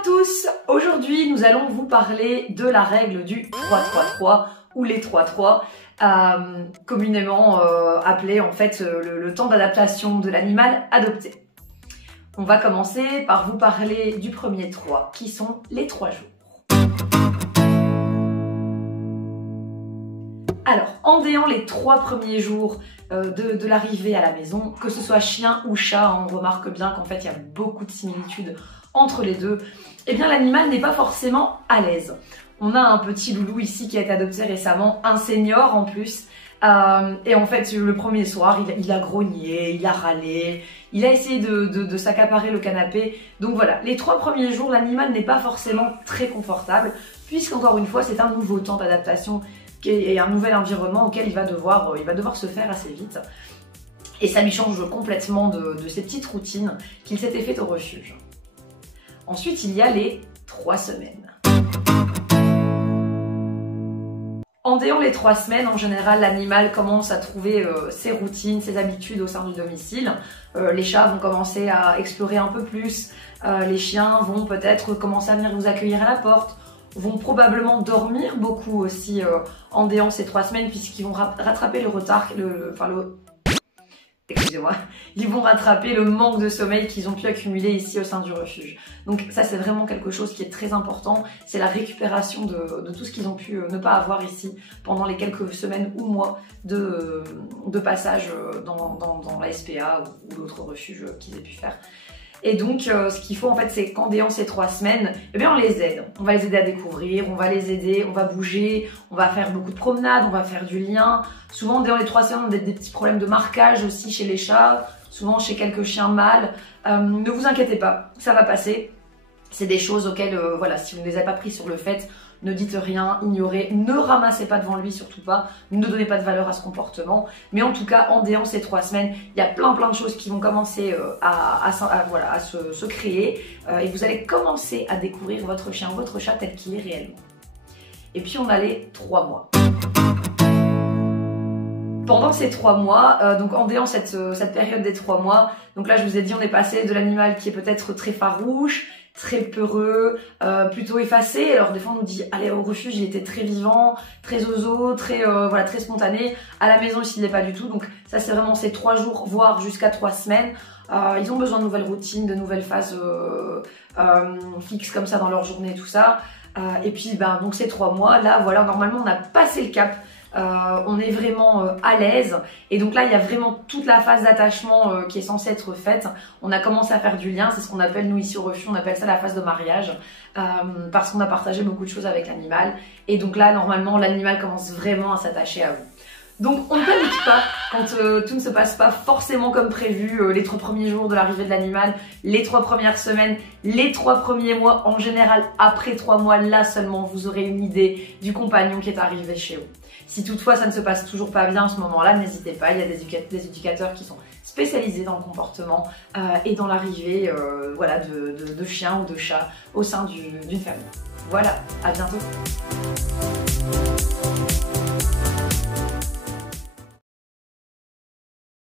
à tous! Aujourd'hui, nous allons vous parler de la règle du 3-3-3 ou les 3-3, communément appelé en fait le temps d'adaptation de l'animal adopté. On va commencer par vous parler du premier 3, qui sont les 3 jours. Alors, en déant les 3 premiers jours de l'arrivée à la maison, que ce soit chien ou chat, on remarque bien qu'en fait il y a beaucoup de similitudes entre les deux, eh bien l'animal n'est pas forcément à l'aise. On a un petit loulou ici qui a été adopté récemment, un senior en plus, et en fait le premier soir il a grogné, il a râlé, il a essayé de s'accaparer le canapé. Donc voilà, les 3 premiers jours l'animal n'est pas forcément très confortable, puisqu'encore une fois c'est un nouveau temps d'adaptation et un nouvel environnement auquel il va devoir se faire assez vite. Et ça lui change complètement de ses petites routines qu'il s'était faites au refuge. Ensuite, il y a les 3 semaines. En déant les 3 semaines, en général, l'animal commence à trouver ses routines, ses habitudes au sein du domicile. Les chats vont commencer à explorer un peu plus. Les chiens vont peut-être commencer à venir vous accueillir à la porte. Vont probablement dormir beaucoup aussi en déant ces 3 semaines, puisqu'ils vont rattraper le retard, excusez-moi, ils vont rattraper le manque de sommeil qu'ils ont pu accumuler ici au sein du refuge. Donc ça c'est vraiment quelque chose qui est très important, c'est la récupération de tout ce qu'ils ont pu ne pas avoir ici pendant les quelques semaines ou mois de passage dans la SPA ou d'autres refuges qu'ils aient pu faire. Et donc ce qu'il faut en fait, c'est qu'en déant ces 3 semaines, eh bien on les aide. On va les aider à découvrir, on va les aider, on va bouger, on va faire beaucoup de promenades, on va faire du lien. Souvent déant les 3 semaines, on a des petits problèmes de marquage aussi chez les chats, souvent chez quelques chiens mâles. Ne vous inquiétez pas, ça va passer. C'est des choses auxquelles, voilà, si vous ne les avez pas pris sur le fait, ne dites rien, ignorez, ne ramassez pas devant lui, surtout pas, ne donnez pas de valeur à ce comportement. Mais en tout cas, en déant ces 3 semaines, il y a plein de choses qui vont commencer à se créer et vous allez commencer à découvrir votre chien, votre chat tel qu'il est réellement. Et puis on a les 3 mois. Pendant ces 3 mois, donc en déant cette période des 3 mois, donc là je vous ai dit on est passé de l'animal qui est peut-être très farouche, très peureux, plutôt effacé. Alors des fois on nous dit allez au refuge il était très vivant, très zozo, très spontané. À la maison ici il n'est pas du tout. Donc ça c'est vraiment ces 3 jours voire jusqu'à 3 semaines. Ils ont besoin de nouvelles routines, de nouvelles phases fixes comme ça dans leur journée et tout ça. Et puis donc ces 3 mois là voilà, normalement on a passé le cap. On est vraiment à l'aise et donc là il y a vraiment toute la phase d'attachement qui est censée être faite. On a commencé à faire du lien, c'est ce qu'on appelle nous ici au refuge, on appelle ça la phase de mariage parce qu'on a partagé beaucoup de choses avec l'animal et donc là normalement l'animal commence vraiment à s'attacher à vous. Donc on ne panique pas quand tout ne se passe pas forcément comme prévu, les 3 premiers jours de l'arrivée de l'animal, les 3 premières semaines, les 3 premiers mois. En général, après 3 mois, là seulement, vous aurez une idée du compagnon qui est arrivé chez vous. Si toutefois ça ne se passe toujours pas bien à ce moment-là, n'hésitez pas, il y a des éducateurs qui sont spécialisés dans le comportement et dans l'arrivée voilà, de chiens ou de chats au sein d'une famille. Voilà, à bientôt.